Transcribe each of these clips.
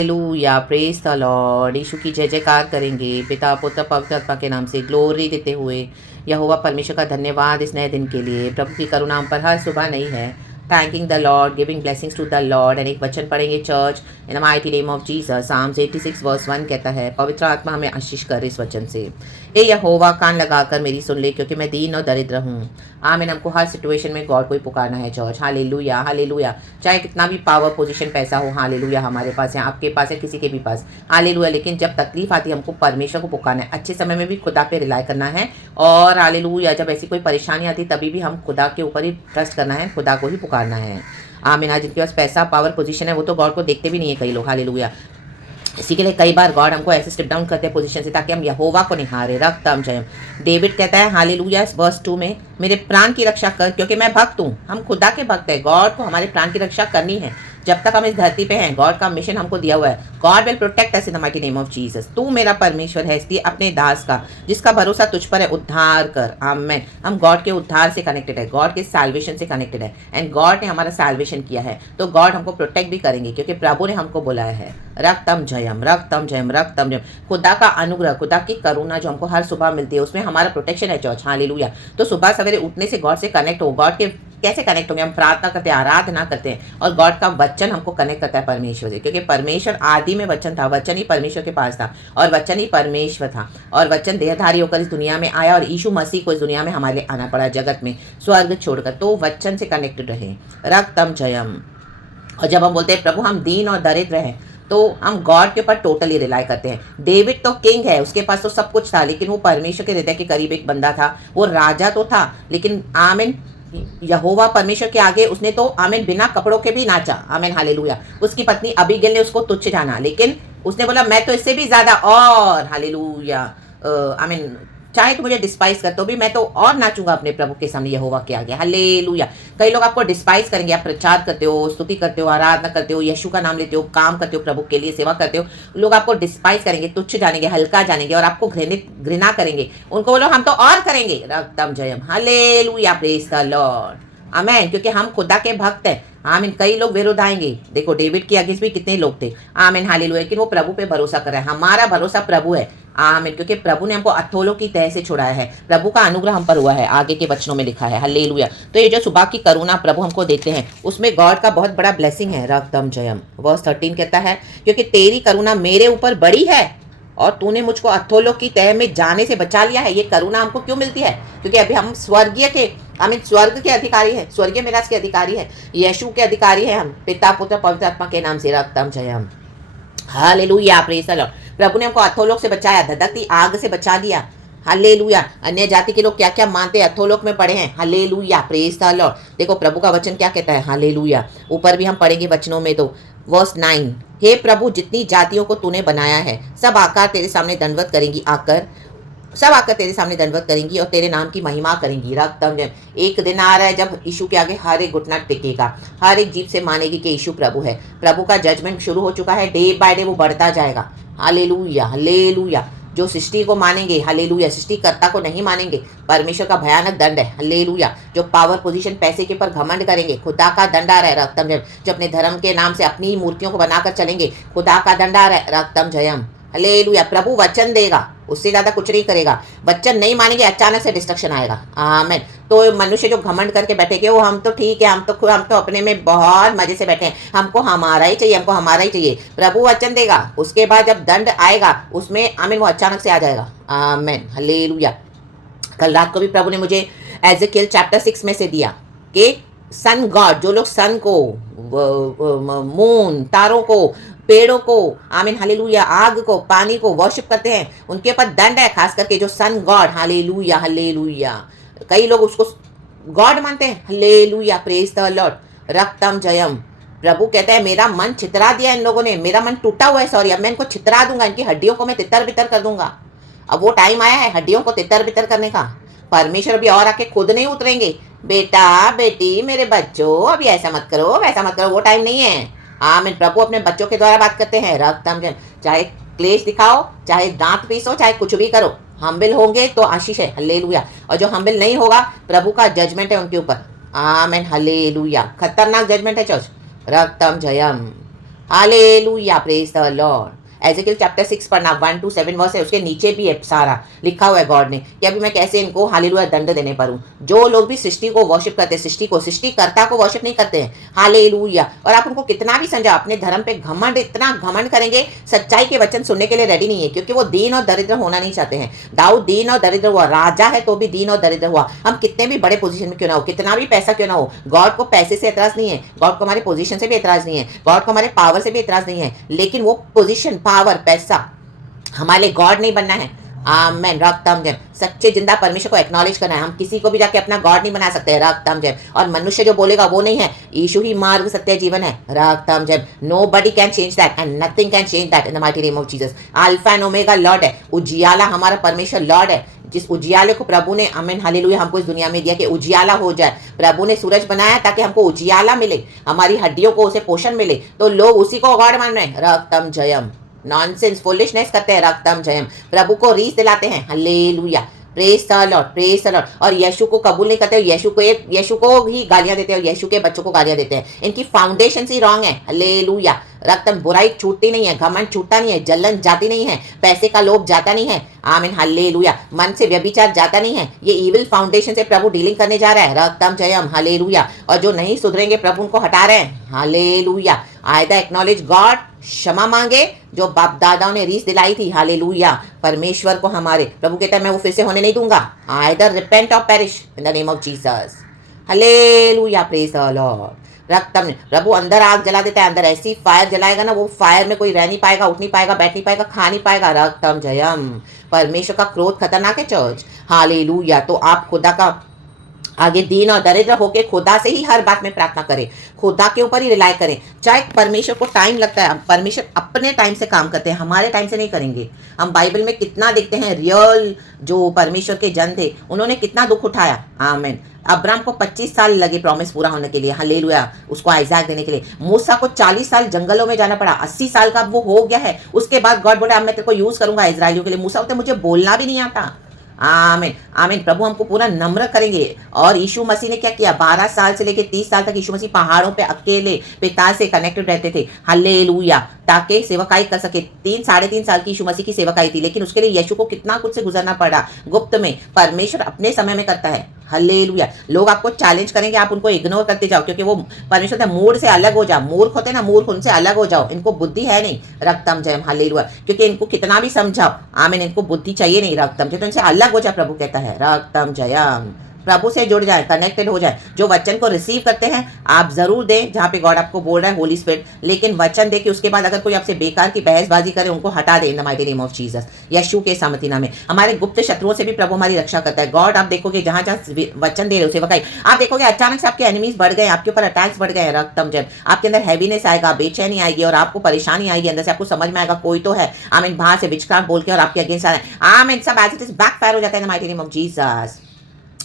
Hallelujah, praise the lord. Yeshu की जय जयकार करेंगे पिता पुत्र पवित्र आत्मा के नाम से ग्लोरी देते हुए। यहोवा परमेश्वर का धन्यवाद इस नए दिन के लिए। प्रभु की करुणा हम पर हर सुबह नहीं है। Thanking the lord, giving blessings to the lord. And एक वचन पढ़ेंगे church in the mighty name of Jesus. Psalms 86 verse 1 कहता है, पवित्र आत्मा हमें आशीष कर इस वचन से। हे यहोवा, कान लगाकर मेरी सुन ले, क्योंकि मैं दीन और दरिद्र हूँ। आमीन। हमको हर सिचुएशन में गॉड को ही पुकारना है चर्च। Hallelujah hallelujah. चाहे कितना भी पावर पोजीशन पैसा हो, हालेलुया हमारे पास है, आपके पास है, किसी के भी पास, हालेलुया। लेकिन जब तकलीफ आती है हमको परमेश्वर को पुकारना है। अच्छे समय में भी खुदा पे रिलाई करना है, और हालेलुया जब ऐसी कोई परेशानी आती है तभी भी हम खुदा के ऊपर ही ट्रस्ट करना है, खुदा को ही पुकारना है। आमीन। आज जिनके पास पैसा पावर पोजीशन है वो तो गॉड को देखते भी नहीं है कई लोग, हालेलुया। इसी के लिए कई बार गॉड हमको ऐसे स्टेप डाउन करते हैं पोजीशन से, ताकि हम यहोवा को निहारे। रक्तम जयम। डेविड कहता है हालेलुया वर्स 2 में, मेरे प्राण की रक्षा कर, क्योंकि मैं भक्त हूँ। हम खुदा के भक्त हैं। गॉड को हमारे प्राण की रक्षा करनी है। जब तक हम इस धरती पे हैं, गॉड का मिशन हमको दिया हुआ है। God will protect us in the mighty name of Jesus. तू मेरा परमेश्वर है, इसलिए अपने दास का जिसका भरोसा तुझ पर है उद्धार कर। आमेन। हम गॉड के उद्धार से कनेक्टेड है, गॉड के साल्वेशन से कनेक्टेड है, एंड गॉड ने हमारा साल्वेशन किया है, तो गॉड हमको प्रोटेक्ट भी करेंगे, क्योंकि प्रभु ने हमको बुलाया है। रक्तम जयम रक्तम जयम रक्तम जयम। खुदा का अनुग्रह, खुदा की करुणा जो हमको हर सुबह मिलती है, उसमें हमारा प्रोटेक्शन है चर्च। हालेलुया। तो सुबह सवेरे उठने से गॉड से कनेक्ट हो। गॉड के कैसे कनेक्ट होंगे? हम प्रार्थना करते हैं, आराधना करते हैं, और गॉड का वचन हमको कनेक्ट करता है परमेश्वर से, क्योंकि परमेश्वर आदि में वचन था, वचन ही परमेश्वर के पास था, और वचन ही परमेश्वर था, और वचन देहधारी होकर इस दुनिया में आया, और यीशु मसीह को इस दुनिया में हमारे लिए आना पड़ा जगत में, स्वर्ग छोड़कर। तो वचन से कनेक्टेड रहे। रक्तम जयम। और जब हम बोलते हैं प्रभु हम दीन और दरिद्र हैं, तो हम गॉड के ऊपर टोटली रिलाई करते हैं। डेविड तो किंग है, उसके पास तो सब कुछ था, लेकिन वो परमेश्वर के हृदय के करीब एक बंदा था। वो राजा तो था, लेकिन आमीन यहोवा परमेश्वर के आगे उसने तो आमीन बिना कपड़ों के भी नाचा। आमीन हालेलुया। उसकी पत्नी अबीगैल ने उसको तुच्छ जाना, लेकिन उसने बोला मैं तो इससे भी ज्यादा, और हालेलुया आमीन, चाहे तो मुझे डिस्पाइज कर, तो भी मैं तो और नाचूंगा अपने प्रभु के सामने, यहोवा के आगे। हालेलुया। कई लोग आपको डिस्पाइज करेंगे, आप प्रचार करते हो, स्तुति करते हो, आराधना करते हो, यीशु का नाम लेते हो, काम करते हो, प्रभु के लिए सेवा करते हो, लोग आपको डिस्पाइज करेंगे, तुच्छ जानेंगे, हल्का जानेंगे, और आपको घृणा करेंगे। उनको बोलो हम तो और करेंगे। रक्तम जयम। Hallelujah, praise the lord. Amen. क्योंकि हम खुदा के भक्त हैं। आमीन। कई लोग विरोध आएंगे। देखो डेविड के अगेंस्ट भी कितने लोग थे। आमीन हालेलुया। लेकिन वो प्रभु पे भरोसा कर रहा है। हमारा भरोसा प्रभु है। आमीन। क्योंकि प्रभु ने हमको अथोलों की तह से छुड़ाया है। प्रभु का अनुग्रह हम पर हुआ है, आगे के वचनों में लिखा है। हालेलुया। तो ये जो सुबह की करुणा प्रभु हमको देते हैं, उसमें गॉड का बहुत बड़ा ब्लेसिंग है। रक्तम जयम। वर्स 13 कहता है, क्योंकि तेरी करुणा मेरे ऊपर बड़ी है, और तूने मुझको अथोलों की तह में जाने से बचा लिया है। ये करुणा हमको क्यों मिलती है? क्योंकि अभी हम स्वर्गीय के आमीन स्वर्ग के अधिकारी हैं, स्वर्गीय मिराज के अधिकारी हैं, यीशु के अधिकारी हैं हम, पिता पुत्र पवित्र आत्मा के नाम से। रक्तम जयम। Hallelujah, praise the lord. प्रभु ने हमको अथोलोक से बचाया, धधकती आग से बचा लिया। हालेलुया। अन्य जाति के लोग क्या क्या मानते हैं, अथोलोक में पढ़े हैं। Hallelujah, praise the Lord. देखो प्रभु का वचन क्या कहता है। हालेलुया। ऊपर भी हम पढ़ेंगे वचनों में, तो वर्स 9, हे प्रभु जितनी जातियों को तूने बनाया है, सब आकर तेरे सामने दंडवत करेंगी, सब आकर तेरे सामने दंडवत करेंगी और तेरे नाम की महिमा करेंगी। रक्तम जयम। एक दिन आ रहा है जब यीशु के आगे हर एक घुटना टेकेगा, हर एक जीभ से मानेगी कि यीशु प्रभु है। प्रभु का जजमेंट शुरू हो चुका है, डे बाय डे वो बढ़ता जाएगा। Hallelujah hallelujah. जो सृष्टि को मानेंगे, हालेलुया, सृष्टिकर्ता को नहीं मानेंगे, परमेश्वर का भयानक दंड है। हालेलुया। जो पावर पोजीशन पैसे के ऊपर घमंड करेंगे, खुदा का दंड आ रहा है। रक्तम जयम। जो अपने धर्म के नाम से अपनी मूर्तियों को बनाकर चलेंगे, खुदा का दंड आ रहा है। रक्तम जयम। हालेलुया। प्रभु वचन देगा, उससे ज्यादा कुछ नहीं करेगा। वचन नहीं मानेंगे, अचानक से डिस्ट्रक्शन आएगा। आमीन। तो मनुष्य जो घमंड करके बैठेंगे, वो हम तो ठीक है, हम तो अपने में बहुत मजे से बैठे हैं, हमको हमारा ही चाहिए, हमको हमारा ही चाहिए। प्रभु वचन देगा, उसके बाद जब दंड आएगा उसमें आमीन वो अचानक से आ जाएगा। आमीन हालेलुया। कल रात को भी प्रभु ने मुझे एजेकियल चैप्टर 6 में से दिया कि सन गॉड, जो लोग सन को, मून, तारों को, पेड़ों को, आमीन हालेलुया, आग को, पानी को वर्शिप करते हैं, उनके ऊपर दंड है। खास करके जो सन गॉड, हालेलुया हालेलुया, कई लोग उसको गॉड मानते हैं। Hallelujah, praise the lord. रक्तम जयम। प्रभु कहते हैं मेरा मन छितरा दिया इन लोगों ने, मेरा मन टूटा हुआ है, सॉरी, अब मैं इनको छितरा दूंगा, इनकी हड्डियों को मैं तितर बितर कर दूंगा। अब वो टाइम आया है हड्डियों को तितर बितर करने का। परमेश्वर अभी और आके खुद नहीं उतरेंगे, बेटा बेटी मेरे बच्चों अभी ऐसा मत करो वैसा मत करो, वो टाइम नहीं है। आमीन। प्रभु अपने बच्चों के द्वारा बात करते हैं। रक्तम जयम। चाहे क्लेश दिखाओ, चाहे दांत पीसो, चाहे कुछ भी करो, हम्बिल होंगे तो आशीष है। हालेलुया। और जो हम्बिल नहीं होगा, प्रभु का जजमेंट है उनके ऊपर। आमीन हालेलुया। खतरनाक जजमेंट है चर्च। रक्तम जयम। Hallelujah, praise the lord. Ezekiel chapter 6 पढ़ना, 1 to 7 वर्स है, उसके नीचे भी है सारा लिखा हुआ है गॉड ने कि अभी मैं कैसे इनको हालेलुया दंड देने पर हूँ। जो लोग भी सृष्टि को वर्शिप करते हैं, सृष्टिकर्ता को वर्शिप नहीं करते हैं, हालेलुया। और आप उनको कितना भी समझा, अपने धर्म पे घमंड, इतना घमंड करेंगे, सच्चाई के वचन सुनने के लिए रेडी नहीं है, क्योंकि वो दीन और दरिद्र होना नहीं चाहते हैं। दाऊद दीन और दरिद्र हुआ, राजा है तो भी दीन और दरिद्र हुआ। हम कितने भी बड़े पोजीशन में क्यों ना हो, कितना भी पैसा क्यों ना हो, गॉड को पैसे से एतराज नहीं है, गॉड को हमारे पोजीशन से भी एतराज नहीं है, गॉड को हमारे पावर से भी एतराज नहीं है, लेकिन वो पोजीशन, पावर, पैसा हमारे लिए गॉड नहीं बनना है। आमेन। रक्तम जय। सच्चे जिंदा परमेश्वर को एक्नॉलेज करना है। हम किसी को भी जाके अपना गॉड नहीं बना सकते। रक्तम जय। और मनुष्य जो बोलेगा वो नहीं है, यीशु ही मार्ग, सत्य, जीवन है। रक्तम जय। Nobody can change that and nothing can change that in the mighty name of Jesus. Alpha and omega Lord है। उजियाला हमारा परमेश्वर लॉर्ड है, जिस उजियाले को प्रभु ने, आमीन हालेलुया, हमको इस दुनिया में दिया कि उजियाला हो जाए। प्रभु ने सूरज बनाया ताकि हमको उजियाला मिले, हमारी हड्डियों को उसे पोषण मिले, तो लोग उसी को गॉड मान रहे हैं। रक्तम जयम। नॉनसेंस, फुलिशनेस करते हैं। रक्तम जयम। प्रभु को रीस दिलाते हैं। Hallelujah, praise the lord, praise the Lord. और यीशु को कबूल नहीं करते, यीशु को ही गालियां देते हैं, और यीशु के बच्चों को गालियां देते हैं। इनकी फाउंडेशन ही रॉन्ग है। हालेलुया। रक्तम, बुराई छूटती नहीं है, घमंड छूटता नहीं है, जलन जाती नहीं है, पैसे का लोभ जाता नहीं है। आमीन हालेलुया। मन से व्यभिचार जाता नहीं है। ये इविल फाउंडेशन से प्रभु डीलिंग करने जा रहा है। रक्तम जयम। हालेलुया। और जो नहीं सुधरेंगे प्रभु उनको हटा रहे हैं। हालेलुया। आयदा एक्नॉलेज गॉड, क्षमा मांगे जो बाप दादाओं ने रीस दिलाई थी। हालेलुया। परमेश्वर को हमारे प्रभु कहता है मैं वो फिर से होने नहीं दूंगा। Either repent or perish in the name of Jesus. Hallelujah, praise the lord. रक्तम, प्रभु अंदर आग जला देता है, अंदर ऐसी फायर जलाएगा ना, वो फायर में कोई रह नहीं पाएगा, उठ नहीं पाएगा, बैठ नहीं पाएगा, खा नहीं पाएगा। रक्तम जयम। परमेश्वर का क्रोध खतरनाक है चर्च। हालेलुया। तो आप खुदा का आगे दीन और दरिद्र होके खुदा से ही हर बात में प्रार्थना करें, खुदा के ऊपर ही रिलाय करें। चाहे परमेश्वर को टाइम लगता है, परमेश्वर अपने टाइम से काम करते हैं, हमारे टाइम से नहीं करेंगे। हम बाइबल में कितना देखते हैं, रियल जो परमेश्वर के जन थे उन्होंने कितना दुख उठाया। आमीन। अब्राहम को 25 साल लगे प्रॉमिस पूरा होने के लिए। हालेलुया। उसको आइजैक देने के लिए। मूसा को 40 साल जंगलों में जाना पड़ा, 80 साल का वो हो गया है। उसके बाद गॉड बोले अब मैं तेरे को यूज करूंगा इजराइलियों के लिए। मूसा बोलते मुझे बोलना भी नहीं आता। आमीन, आमीन। प्रभु हमको पूरा नम्र करेंगे। और यीशु मसीह ने क्या किया, 12 साल से लेकर 30 साल तक यीशु मसीह पहाड़ों पे अकेले पिता से कनेक्टेड रहते थे। हालेलुया। ताकि सेवकाई कर सके। 3-3.5 साल की यीशु मसीह की सेवकाई थी, लेकिन उसके लिए यीशु को कितना कुछ से गुजरना पड़ा गुप्त में। परमेश्वर अपने समय में करता है। हालेलुया। लोग आपको चैलेंज करेंगे, आप उनको इग्नोर करते जाओ, क्योंकि वो परमेश्वर मूड से अलग हो जाओ। मूर्ख होते ना, मूर्ख, उनसे अलग हो जाओ। इनको बुद्धि है नहीं। रक्तम जयम। हालेलुया। क्योंकि इनको कितना भी समझाओ, आमीन, इनको बुद्धि चाहिए नहीं। रक्तम जय। तो इनसे अलग हो जाए, प्रभु कहता है। रक्तम जयम। प्रभु से जुड़ जाए, कनेक्टेड हो जाए। जो वचन को रिसीव करते हैं आप जरूर दें, जहाँ पे गॉड आपको बोल रहा है, होली स्पिरिट, लेकिन वचन दे के उसके बाद अगर कोई आपसे बेकार की बहसबाजी करे उनको हटा दे in the mighty name of Jesus. Yeshu के सामर्थ्य नाम में। हमारे गुप्त शत्रुओं से भी प्रभु हमारी रक्षा करता है। गॉड, आप देखोगे जहाँ जहाँ वचन दे रहे हो सेवकाई, आप देखोगे अचानक से आपके एनिमीज बढ़ गए, आपके ऊपर अटैक्स बढ़ गए। रक्तम जब आपके अंदर हैवीनेस आएगा, बेचैनी आएगी, और आपको परेशानी आएगी, अंदर से आपको समझ में आएगा कोई तो है, आमीन, बाहर से विचक्रांत बोल के और आपके अगेंस्ट आ रहे हैं। आमीन। सब एज इट इज बैकफायर हो जाता है इन the mighty name of Jesus.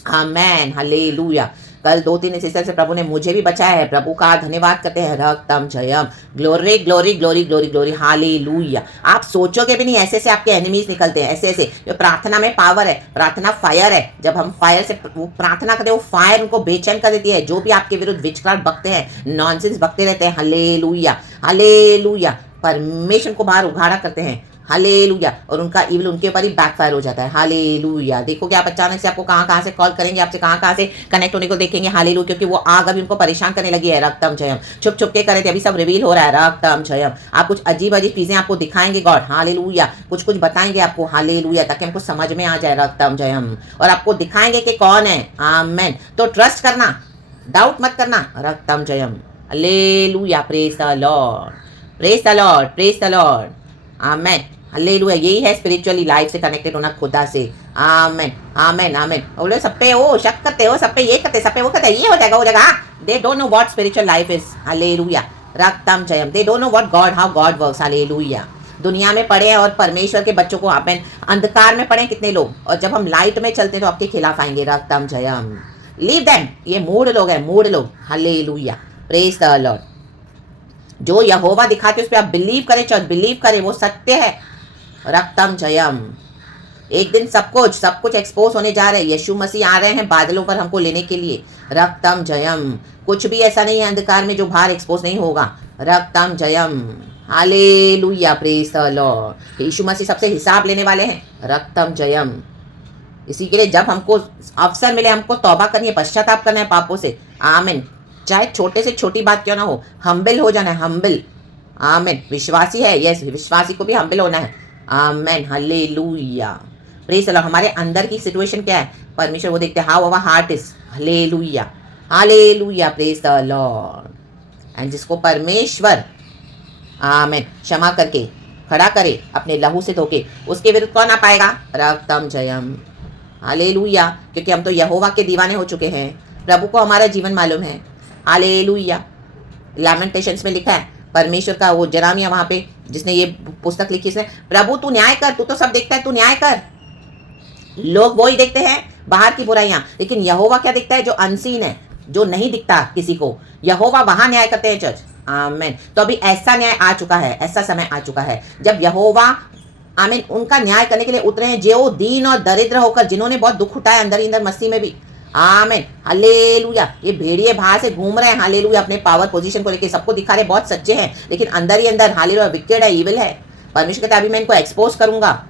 Amen. Hallelujah. कल 2-3 सिस्टर से प्रभु ने मुझे भी बचाया है। प्रभु का धन्यवाद करते हैं। रक्तम जयम। Glory glory glory glory glory. Hallelujah. आप सोचोगे भी नहीं, ऐसे से आपके एनिमीज निकलते हैं, ऐसे ऐसे। जो प्रार्थना में पावर है, प्रार्थना फायर है। जब हम फायर से वो प्रार्थना करते हैं, वो फायर उनको बेचैन कर देती है। जो भी आपके विरुद्ध विचक्रांत बकते हैं, नॉनसेंस बकते रहते हैं, हालेलुया, हालेलुया, परमेश्वर को बाहर उघाड़ा करते हैं। हालेलुया। और उनका इविल उनके ऊपर ही बैकफायर हो जाता है। हालेलुया। देखोगे आप अचानक से आपको कहाँ कहाँ से कॉल करेंगे, आपसे कहाँ कहाँ से कनेक्ट होने को देखेंगे। हालेलुया। क्योंकि वो आग अभी उनको परेशान करने लगी है। रक्तम जयम। छुप छुप के करे थे, अभी सब रिवील हो रहा है। रक्तम जयम। आप कुछ अजीब अजीब चीजें आपको दिखाएंगे गॉड। हालेलुया। कुछ कुछ बताएंगे आपको। हालेलुया। ताकि हमको समझ में आ जाए। रक्तम जयम। और आपको दिखाएंगे कि कौन है। आमेन। तो ट्रस्ट करना, डाउट मत करना। रक्तम जयम। Hallelujah. Praise the lord, praise the lord, praise the lord. Amen. Hallelujah. यही है स्पिरिचुअली लाइफ से कनेक्टेड होना खुदा से। आमेन, आमेन, आमेन। बोले सब पे वो शक करते हो, सब पे ये करते, सब पे वो करते, ये हो जाएगा, वो जाएगा। They don't know what spiritual life is. Hallelujah. रक्तम जयम। They don't know what God, how God works. Hallelujah. दुनिया में पड़े हैं और परमेश्वर के बच्चों को, आमेन, अंधकार में पड़े कितने लोग, और जब हम लाइट में चलते तो आपके खिलाफ आएंगे। रक्तम जयम। Leave them. ये मूड लोग हैं, मूड लोग। हालेलुया। Praise the lord. जो यहोवा दिखाते उस पर आप बिलीव करें, चल बिलीव करें, वो सत्य है। रक्तम जयम। एक दिन सब कुछ एक्सपोज होने जा रहे हैं। यीशु मसीह आ रहे हैं बादलों पर हमको लेने के लिए। रक्तम जयम। कुछ भी ऐसा नहीं है अंधकार में जो बाहर एक्सपोज नहीं होगा। रक्तम जयम। Hallelujah, praise the lord. Yeshu मसीह सबसे हिसाब लेने वाले हैं, रक्तम जयम। इसी के लिए जब हमको अवसर मिले हमको तौबा करनी है, पश्चाताप करना है पापों से। आमीन। चाहे छोटे से छोटी बात क्यों ना हो, हम्बल हो जाना है, हम्बल। आमीन। विश्वासी है, यस, विश्वासी को भी हम्बल होना है। आमीन, हालेलुया, प्रेज द लॉर्ड। हमारे अंदर की सिचुएशन क्या है, परमेश्वर वो देखते हैं, how our heart is. Hallelujah, hallelujah, praise the lord. And जिसको परमेश्वर आमीन क्षमा करके खड़ा करे अपने लहू से धोके, उसके विरुद्ध कौन आ पाएगा, रक्तम जयम। हालेलुया, क्योंकि हम तो यहोवा के दीवाने हो चुके हैं, प्रभु को हमारा जीवन मालूम है। हालेलुया। लैमेंटेशंस में लिखा है, परमेश्वर का वो जरामिया वहाँ पे जिसने ये पुस्तक लिखी, इसने, प्रभु तू न्याय कर, तू तो सब देखता है, तू न्याय कर। लोग वो ही देखते हैं बाहर की बुराइयाँ, लेकिन यहोवा क्या देखता है, जो अनसीन है, जो नहीं दिखता किसी को, यहोवा वहाँ न्याय करते हैं चर्च। आमीन। तो अभी ऐसा न्याय आ चुका है, ऐसा समय आ चुका है जब यहोवा आमीन उनका न्याय करने के लिए उतरे हैं, जो दीन और दरिद्र होकर, जिन्होंने बहुत दुख उठाया अंदर ही अंदर मसीह में भी। आमीन, हालेलुया। ये भेड़िए बाहर से घूम रहे हैं, हालेलुया, अपने पावर पोजीशन को लेके सबको दिखा रहे बहुत सच्चे हैं, लेकिन अंदर ही अंदर हालेलुया विकेड है, इविल है। परमेश्वर कहता है अभी मैं इनको एक्सपोज करूंगा।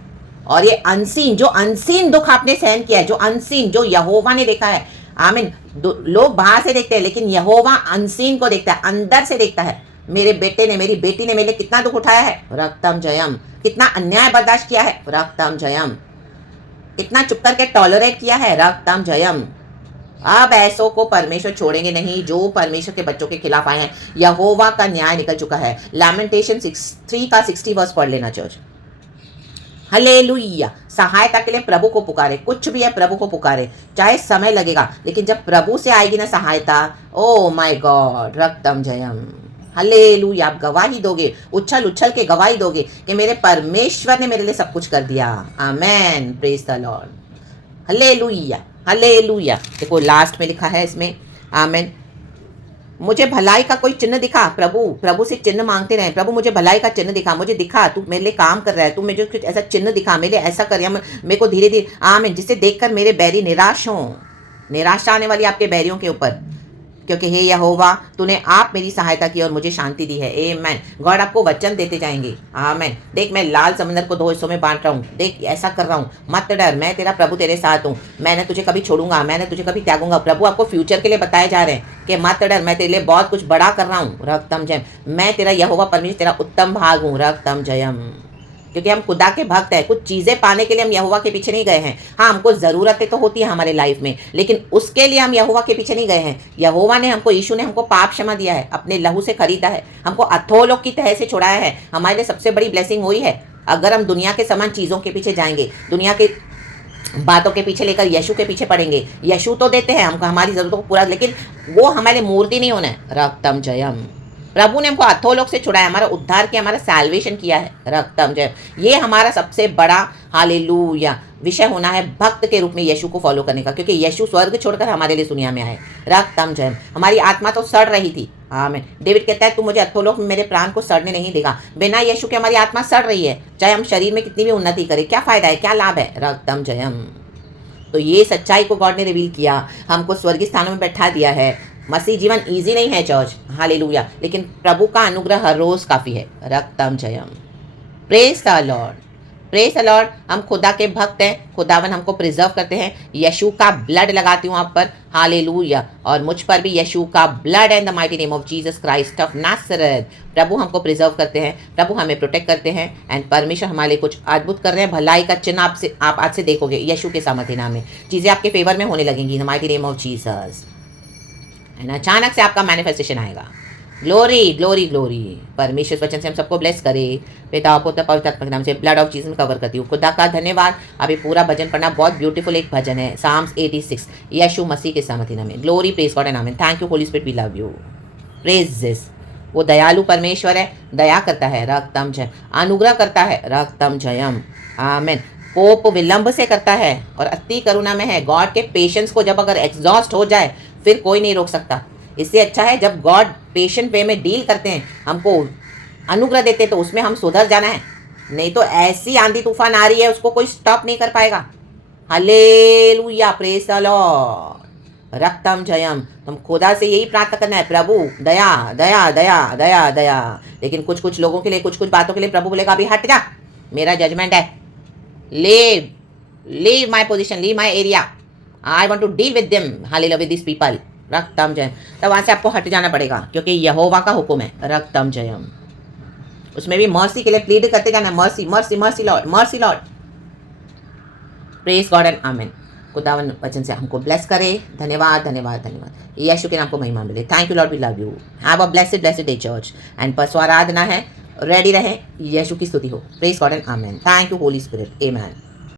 और ये अनसीन, जो अनसीन दुख आपने सहन किया है, जो अनसीन, जो यहोवा ने देखा है। आमीन। लोग बाहर से देखते हैं, लेकिन यहोवा अनसीन को देखता है, अंदर से देखता है। मेरे बेटे ने, मेरी बेटी ने मेरे लिए कितना दुख उठाया है, रक्तम जयम। कितना अन्याय बर्दाश्त किया है, रक्तम जयम। कितना चुप करके टॉलरेट किया है, रक्तम जयम। अब ऐसों को परमेश्वर छोड़ेंगे नहीं जो परमेश्वर के बच्चों के खिलाफ आए हैं। यहोवा का न्याय निकल चुका है। लैमेंटेशन 3 का 60 वर्स पढ़ लेना चर्च। हालेलुया। सहायता के लिए प्रभु को पुकारे, कुछ भी है प्रभु को पुकारे, चाहे समय लगेगा, लेकिन जब प्रभु से आएगी ना सहायता, ओ माय गॉड, रक्तम जयम। हालेलुया। आप गवाही दोगे, उछल उछल के गवाही दोगे कि मेरे परमेश्वर ने मेरे लिए सब कुछ कर दिया। Amen, praise the lord. Hallelujah, hallelujah. देखो लास्ट में लिखा है इसमें, आमेन, मुझे भलाई का कोई चिन्ह दिखा। प्रभु से चिन्ह मांगते रहे, प्रभु मुझे भलाई का चिन्ह दिखा, मुझे दिखा तू मेरे लिए काम कर रहा है, तू मुझे कुछ ऐसा चिन्ह दिखा, मेरे लिए ऐसा कर, या मेरे को धीरे धीरे आमीन, जिससे देखकर मेरे बैरी निराश हों। निराशा आने वाली आपके बैरियों के ऊपर, क्योंकि हे यहोवा तूने आप मेरी सहायता की और मुझे शांति दी है। आमेन। गॉड आपको वचन देते जाएंगे। आमेन। देख मैं लाल समंदर को 2 हिस्सों में बांट रहा हूँ, देख ऐसा कर रहा हूँ, मत डर, मैं तेरा प्रभु तेरे साथ हूँ, मैंने तुझे कभी छोड़ूंगा, मैंने तुझे कभी त्यागूंगा। प्रभु आपको फ्यूचर के लिए बताए जा रहे हैं कि मत डर, मैं तेरे लिए बहुत कुछ बड़ा कर रहा हूँ, रक्तम जयम। मैं तेरा यहोवा परमेश्वर, तेरा उत्तम भाग हूँ, रक्तम जयम। क्योंकि हम खुदा के भक्त हैं, कुछ चीज़ें पाने के लिए हम यहोवा के पीछे नहीं गए हैं। हाँ, हमको ज़रूरतें तो होती है हमारे लाइफ में, लेकिन उसके लिए हम यहोवा के पीछे नहीं गए हैं। यहोवा ने हमको, यीशु ने हमको पाप क्षमा दिया है, अपने लहू से खरीदा है, हमको अथोलोक की तह से छुड़ाया है। हमारे लिए सबसे बड़ी ब्लेसिंग वही है। अगर हम दुनिया के समान चीज़ों के पीछे जाएंगे, दुनिया के बातों के पीछे लेकर यीशु के पीछे पड़ेंगे, यीशु तो देते हैं हमको हमारी ज़रूरतों को पूरा, लेकिन वो हमारे मूर्ति नहीं होना है, रक्तम जयम। प्रभु ने हमको अथोलोक से छुड़ाया, हमारा उद्धार किया, हमारा सैल्वेशन किया है, रक्तम जय। ये हमारा सबसे बड़ा हालेलुया विषय होना है भक्त के रूप में यीशु को फॉलो करने का, क्योंकि यीशु स्वर्ग छोड़कर हमारे लिए दुनिया में आए, रक्तम जय। हमारी आत्मा तो सड़ रही थी। आमीन। डेविड कहता है तू मुझे अथोलोक में मेरे प्राण को सड़ने नहीं देगा। बिना यीशु के हमारी आत्मा सड़ रही है, चाहे हम शरीर में कितनी भी उन्नति करें, क्या फायदा है, क्या लाभ है, रक्तम जयम। तो ये सच्चाई को गॉड ने रिवील किया, हमको स्वर्गीय स्थानों में बैठा दिया है। मसीह जीवन इजी नहीं है चर्च, हालेलुया, लेकिन प्रभु का अनुग्रह हर रोज काफ़ी है, रक्तम जयम। Praise the lord, praise the lord. हम खुदा के भक्त हैं, खुदावन हमको प्रिजर्व करते हैं। यीशु का ब्लड लगाती हूँ आप पर, हालेलुया, और मुझ पर भी यीशु का blood and the mighty name of Jesus Christ of Nazareth. प्रभु हमको प्रिजर्व करते हैं, प्रभु हमें प्रोटेक्ट करते हैं, एंड परमेश्वर हमारे लिए कुछ अद्भुत कर रहे हैं। भलाई का चिन्ह आप आज से देखोगे यीशु के सामर्थ्य नाम में, चीज़ें आपके फेवर में होने लगेंगी, the mighty name of Jesus. And अचानक से आपका मैनिफेस्टेशन आएगा। Glory glory glory. परमेश्वर वचन से हम सबको ब्लेस करे। पिता पुत्र पवित्र आत्मा के नाम से ब्लड ऑफ जीसस में कवर करती हूँ। खुदा का धन्यवाद। अभी पूरा भजन पढ़ना, बहुत ब्यूटीफुल एक भजन है, साम्स 86, यीशु मसीह के सामर्थ्य नाम में। Glory, praise God and amen. Thank you holy spirit, we love you. Praise this. वो दयालु परमेश्वर है, दया करता है, रक्तम जयम। अनुग्रह करता है, रक्तम जयम, आमेन। कोप विलंब से करता है और अति करुणा में है। गॉड के पेशेंस को जब अगर एग्जॉस्ट हो जाए फिर कोई नहीं रोक सकता। इससे अच्छा है जब गॉड पेशेंट वे में डील करते हैं, हमको अनुग्रह देते हैं, तो उसमें हम सुधर जाना है। नहीं तो ऐसी आंधी तूफान आ रही है, उसको कोई स्टॉप नहीं कर पाएगा। Hallelujah, praise the lord. रक्तम जयम। तुम खुदा से यही प्रार्थना करना है, प्रभु दया दया दया दया दया। लेकिन कुछ कुछ लोगों के लिए, कुछ कुछ बातों के लिए प्रभु बोलेगा अभी हट जा, मेरा जजमेंट है, leave leave my position, leave my area, I want to deal with them, hallelujah, with this people. रक्तम जयम। तब वहाँ से आपको हट जाना पड़ेगा, क्योंकि यहोवा का हुक्म है रक्तम जयम। उसमें भी मर्सी के लिए प्लीड करते जाना, mercy mercy mercy lord, mercy lord. Praise God and amen. खुदावन वचन से हमको ब्लेस करे। धन्यवाद धन्यवाद धन्यवाद। यीशु के नाम को महिमा मिले। Thank you lord, we love you. Have a blessed blessed day church. And परसों आराधना है, रेडी रहें, यीशु की स्तुति हो। Praise God and amen. Thank you holy spirit, amen.